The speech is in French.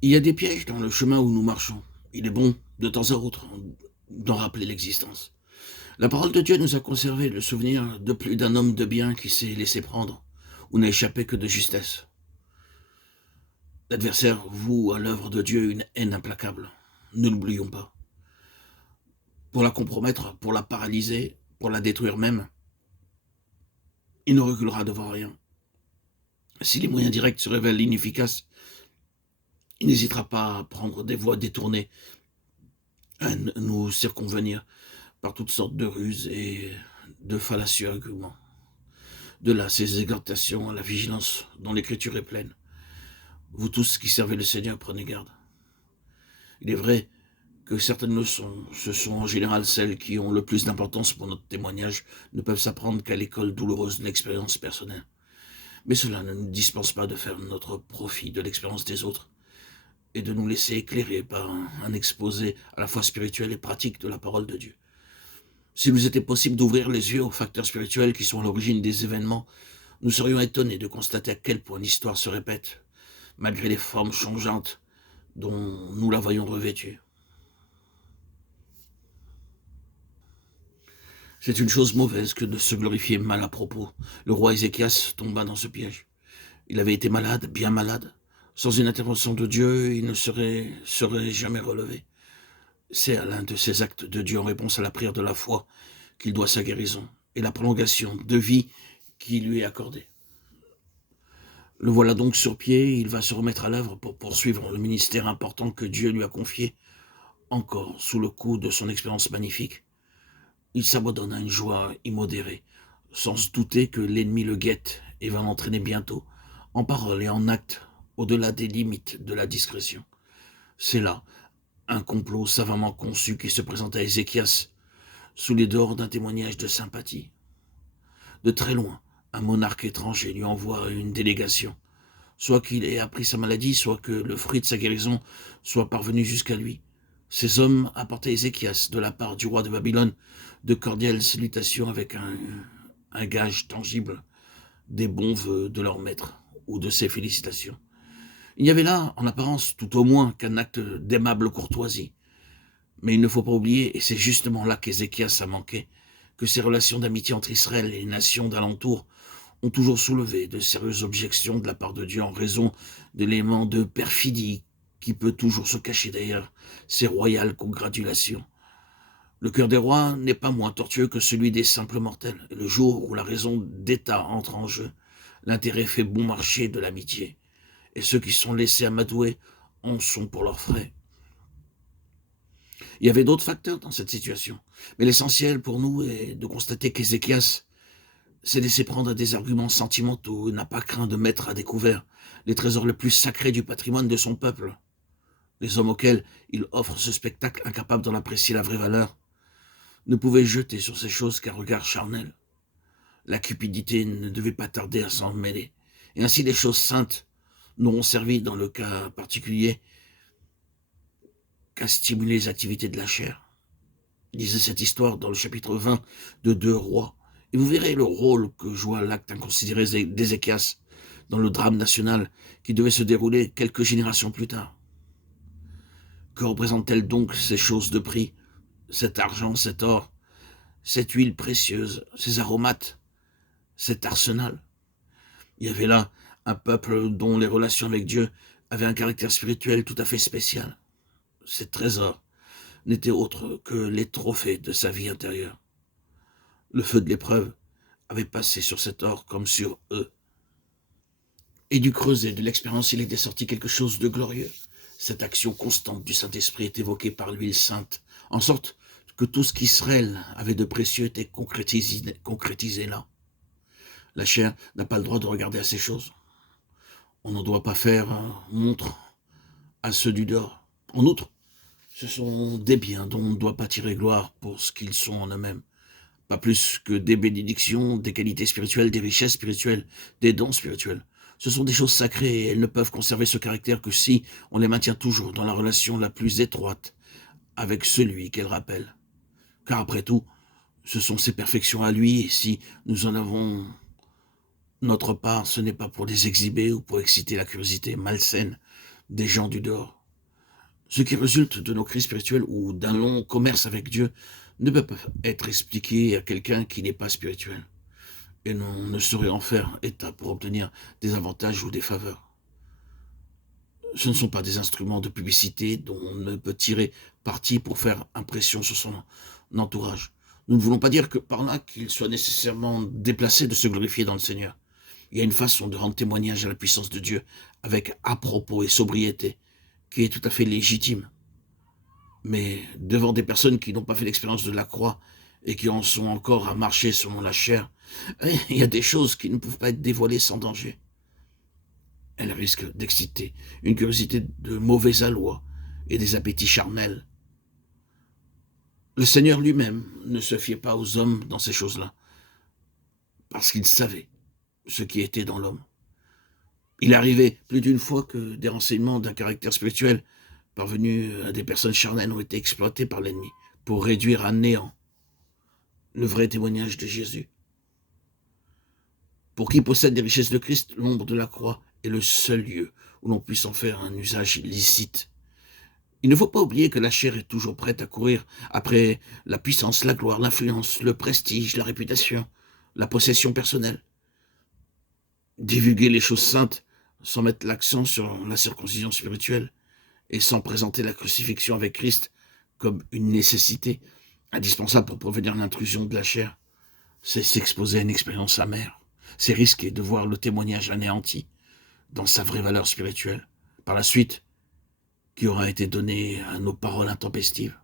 Il y a des pièges dans le chemin où nous marchons. Il est bon, de temps à autre, d'en rappeler l'existence. La parole de Dieu nous a conservé le souvenir de plus d'un homme de bien qui s'est laissé prendre, ou n'a échappé que de justesse. L'adversaire voue à l'œuvre de Dieu une haine implacable. Ne l'oublions pas. Pour la compromettre, pour la paralyser, pour la détruire même, il ne reculera devant rien. Si les moyens directs se révèlent inefficaces, il n'hésitera pas à prendre des voies détournées, à nous circonvenir par toutes sortes de ruses et de fallacieux arguments. De là ces exhortations à la vigilance dont l'écriture est pleine. Vous tous qui servez le Seigneur, prenez garde. Il est vrai que certaines leçons, ce sont en général celles qui ont le plus d'importance pour notre témoignage, ne peuvent s'apprendre qu'à l'école douloureuse de l'expérience personnelle. Mais cela ne nous dispense pas de faire notre profit de l'expérience des autres et de nous laisser éclairer par un exposé à la fois spirituel et pratique de la parole de Dieu. S'il nous était possible d'ouvrir les yeux aux facteurs spirituels qui sont à l'origine des événements, nous serions étonnés de constater à quel point l'histoire se répète, malgré les formes changeantes dont nous la voyons revêtue. C'est une chose mauvaise que de se glorifier mal à propos. Le roi Ézéchias tomba dans ce piège. Il avait été malade, bien malade. Sans une intervention de Dieu, il ne serait jamais relevé. C'est à l'un de ces actes de Dieu en réponse à la prière de la foi qu'il doit sa guérison et la prolongation de vie qui lui est accordée. Le voilà donc sur pied, il va se remettre à l'œuvre pour poursuivre le ministère important que Dieu lui a confié, encore sous le coup de son expérience magnifique. Il s'abandonne à une joie immodérée, sans se douter que l'ennemi le guette et va l'entraîner bientôt, en parole et en acte, au-delà des limites de la discrétion. C'est là un complot savamment conçu qui se présente à Ézéchias, sous les dehors d'un témoignage de sympathie. De très loin, un monarque étranger lui envoie une délégation, soit qu'il ait appris sa maladie, soit que le fruit de sa guérison soit parvenu jusqu'à lui. Ces hommes apportaient à Ézéchias, de la part du roi de Babylone, de cordiales salutations avec un gage tangible des bons vœux de leur maître ou de ses félicitations. Il y avait là, en apparence, tout au moins qu'un acte d'aimable courtoisie. Mais il ne faut pas oublier, et c'est justement là qu'Ézéchias a manqué, que ces relations d'amitié entre Israël et les nations d'alentour ont toujours soulevé de sérieuses objections de la part de Dieu en raison de l'élément de perfidie qui peut toujours se cacher derrière ces royales congratulations. Le cœur des rois n'est pas moins tortueux que celui des simples mortels, et le jour où la raison d'État entre en jeu, l'intérêt fait bon marché de l'amitié, et ceux qui sont laissés amadouer en sont pour leurs frais. Il y avait d'autres facteurs dans cette situation, mais l'essentiel pour nous est de constater qu'Ézéchias s'est laissé prendre à des arguments sentimentaux et n'a pas craint de mettre à découvert les trésors les plus sacrés du patrimoine de son peuple. Les hommes auxquels il offre ce spectacle incapable d'en apprécier la vraie valeur ne pouvaient jeter sur ces choses qu'un regard charnel. La cupidité ne devait pas tarder à s'en mêler. Et ainsi les choses saintes n'auront servi dans le cas particulier qu'à stimuler les activités de la chair. Il disait cette histoire dans le chapitre 20 de 2 Rois. Et vous verrez le rôle que joua l'acte inconsidéré d'Ézéchias dans le drame national qui devait se dérouler quelques générations plus tard. Que représentent-elles donc ces choses de prix, cet argent, cet or, cette huile précieuse, ces aromates, cet arsenal? Il y avait là un peuple dont les relations avec Dieu avaient un caractère spirituel tout à fait spécial. Ces trésors n'étaient autres que les trophées de sa vie intérieure. Le feu de l'épreuve avait passé sur cet or comme sur eux. Et du creuset de l'expérience, il était sorti quelque chose de glorieux. Cette action constante du Saint-Esprit est évoquée par l'huile sainte, en sorte que tout ce qu'Israël avait de précieux était concrétisé là. La chair n'a pas le droit de regarder à ces choses. On ne doit pas faire montre à ceux du dehors. En outre, ce sont des biens dont on ne doit pas tirer gloire pour ce qu'ils sont en eux-mêmes. Pas plus que des bénédictions, des qualités spirituelles, des richesses spirituelles, des dons spirituels. Ce sont des choses sacrées et elles ne peuvent conserver ce caractère que si on les maintient toujours dans la relation la plus étroite avec celui qu'elles rappellent. Car après tout, ce sont ses perfections à lui et si nous en avons notre part, ce n'est pas pour les exhiber ou pour exciter la curiosité malsaine, des gens du dehors. Ce qui résulte de nos crises spirituelles ou d'un long commerce avec Dieu ne peut pas être expliqué à quelqu'un qui n'est pas spirituel et ne saurait en faire état pour obtenir des avantages ou des faveurs. Ce ne sont pas des instruments de publicité dont on ne peut tirer parti pour faire impression sur son entourage. Nous ne voulons pas dire que par là qu'il soit nécessairement déplacé de se glorifier dans le Seigneur. Il y a une façon de rendre témoignage à la puissance de Dieu avec à-propos et sobriété qui est tout à fait légitime. Mais devant des personnes qui n'ont pas fait l'expérience de la croix et qui en sont encore à marcher selon la chair, il y a des choses qui ne peuvent pas être dévoilées sans danger. Elles risquent d'exciter une curiosité de mauvais aloi et des appétits charnels. Le Seigneur lui-même ne se fiait pas aux hommes dans ces choses-là, parce qu'il savait ce qui était dans l'homme. Il est arrivé plus d'une fois que des renseignements d'un caractère spirituel parvenus à des personnes charnelles ont été exploités par l'ennemi pour réduire à néant le vrai témoignage de Jésus. Pour qui possède les richesses de Christ, l'ombre de la croix est le seul lieu où l'on puisse en faire un usage licite. Il ne faut pas oublier que la chair est toujours prête à courir après la puissance, la gloire, l'influence, le prestige, la réputation, la possession personnelle. Divulguer les choses saintes sans mettre l'accent sur la circoncision spirituelle et sans présenter la crucifixion avec Christ comme une nécessité indispensable pour prévenir l'intrusion de la chair, c'est s'exposer à une expérience amère. C'est risquer de voir le témoignage anéanti dans sa vraie valeur spirituelle. Par la suite, qui aura été donnée à nos paroles intempestives.